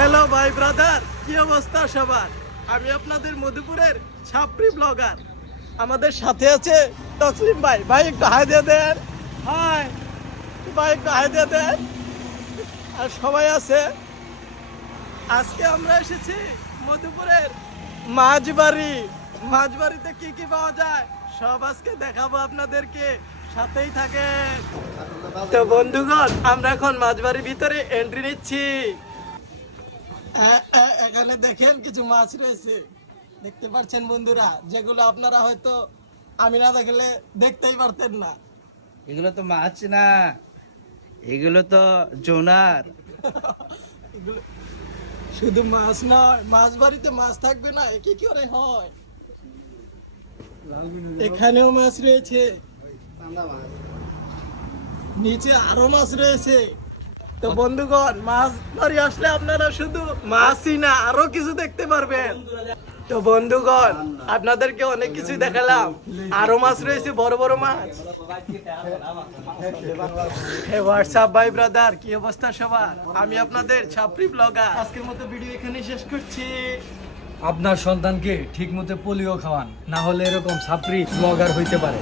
Hello ভাই brother, কি অবস্থা সবার? আমি আপনাদের মধুপুরের ছাপরি ব্লগার। আমাদের সাথে আছে তসলিম ভাই। ভাই একটু হাই দিয়ে দেন। হাই ভাই, একটু হাই দিয়ে দেন। আর সবাই আছে। আজকে আমরা এসেছি মধুপুরের মাঝবাড়ি। মাঝবাড়িতে কি কি পাওয়া যায় সব আজকে দেখাবো আপনাদেরকে, সাথেই থাকে। তো বন্ধুগণ, আমরা এখন মাঝবাড়ির ভিতরে এন্ট্রি নিচ্ছি। এখানে দেখেন কিছু মাছ রয়েছে, দেখতে পাচ্ছেন বন্ধুরা, যেগুলো আপনারা হয়তো আমি না দেখলে দেখতেই পারতেন না। এগুলো তো মাছ না, এগুলো তো জোনার। এগুলো শুধু মাছ নয়, মাছ বাড়িতে মাছ থাকবে না, কি করে হয়? এখানেও মাছ রয়েছে, নিচে আরো মাছ রয়েছে। তো বন্ধুগণ, মাছ ধরে আসলে আপনারা শুধু মাছই না, আরো কিছু দেখতে পারবেন। তো বন্ধুগণ, আপনাদেরকে অনেক কিছু দেখালাম, আরো মাছ রয়েছে, বড় বড় মাছ। হোয়াটসঅ্যাপ ভাই ব্রাদার, কি অবস্থা সবার? আমি আপনাদের ছাপরি ব্লগার। আজকের মতো ভিডিও এখানে শেষ করছি। আপনার সন্তানকে ঠিকমতো পোলিও খাওয়ান, না হলে এরকম ছাপরি ব্লগার হইতে পারে।